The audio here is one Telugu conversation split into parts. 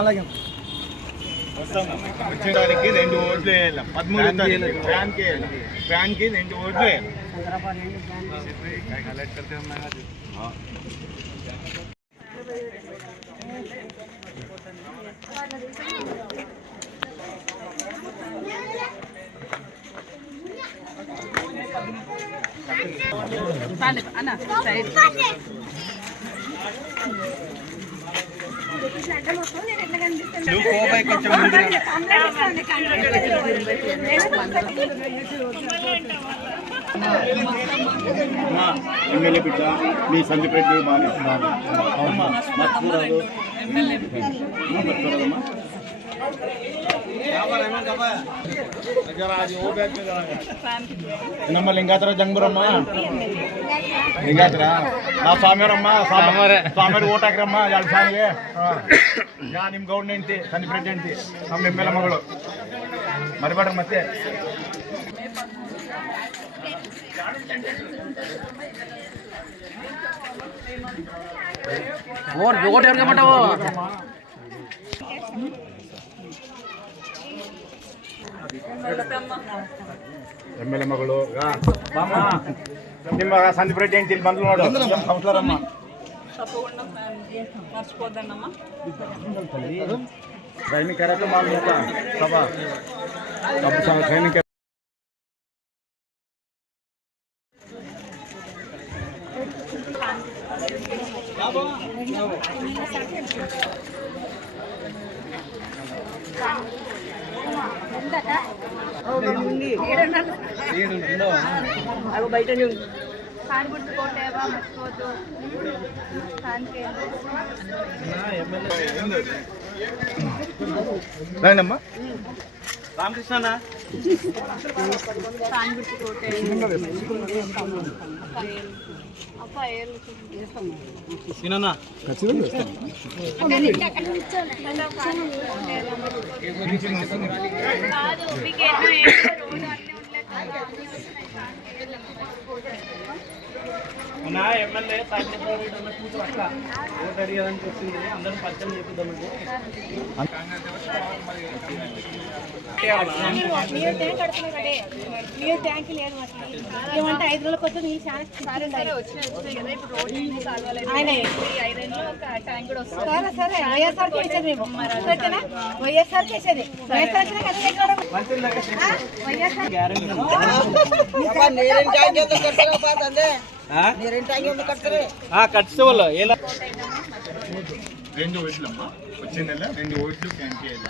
అలాగే వచ్చేదానికి 2 ఓట్లు వేయాలి. 13 ఫ్యాన్కి 2 ఓట్లు వేయాలి. ఎమ్మెల్యే బిడ్డ మీ సంజీపరెడ్డి ನಮ್ಮ ಲಿಂಗಾತ್ರ ಜಂಗ್ಬರಮ್ಮ ಲಿಂಗಾತ್ರ ನಾವು ಸ್ವಾಮಿಯವರಮ್ಮ ಸ್ವಾಮಿಯವ್ರಿಗೆ ಓಟ್ ಹಾಕ್ರಮ್ಮ 2 ಸಾಲಿಗೆ. ನಿಮ್ಮ ಗೌಡ್ನ ಹೆಂಡ್ತಿ ಸಂಜೀಪರೆಡ್ಡಿ ಹೆಂಡ್ತಿ ನಮ್ಮ ಎಮ್ಮೆಲ್ಲೆ ಮಗಳು ಮರಿಬೇಡ್ರಿ ಮತ್ತೆ. ఎమ్మెల్యే మಗಳು ನಿಮ್ಮ సంజీపరెడ్డి ఏంటి ಬಂದು ನೋಡು కౌన్సిలర్ అమ్మ సైనిక కార్యక్రమాలు సభ సైనిక బయట రాయనమ్మా రామకృష్ణ నా ఎమ్మెల్యే కూతురు అక్క ఓటు అడిగేదానికి వచ్చింది. అందరూ పరిచయం చేపిద్దామండి. ట్యాంక్ లేదు ఏమంటే 5 రోజులకు వచ్చి నీ సరే వైఎస్ఆర్ చేసేది మేము వైఎస్ఆర్ చేసేది కట్టే వాళ్ళు 2 ఓట్లమ్మా వచ్చే నెల 2 ఓట్లు ఫ్యాన్కి వేయాలి.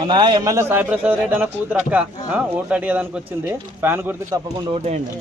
మన ఎమ్మెల్యే సాయి ప్రసాద్ రెడ్డి అన్న కూతురు అక్క ఓటు అడిగేదానికి వచ్చింది. ఫ్యాన్ గుర్తు తప్పకుండా ఓటు వేయండి.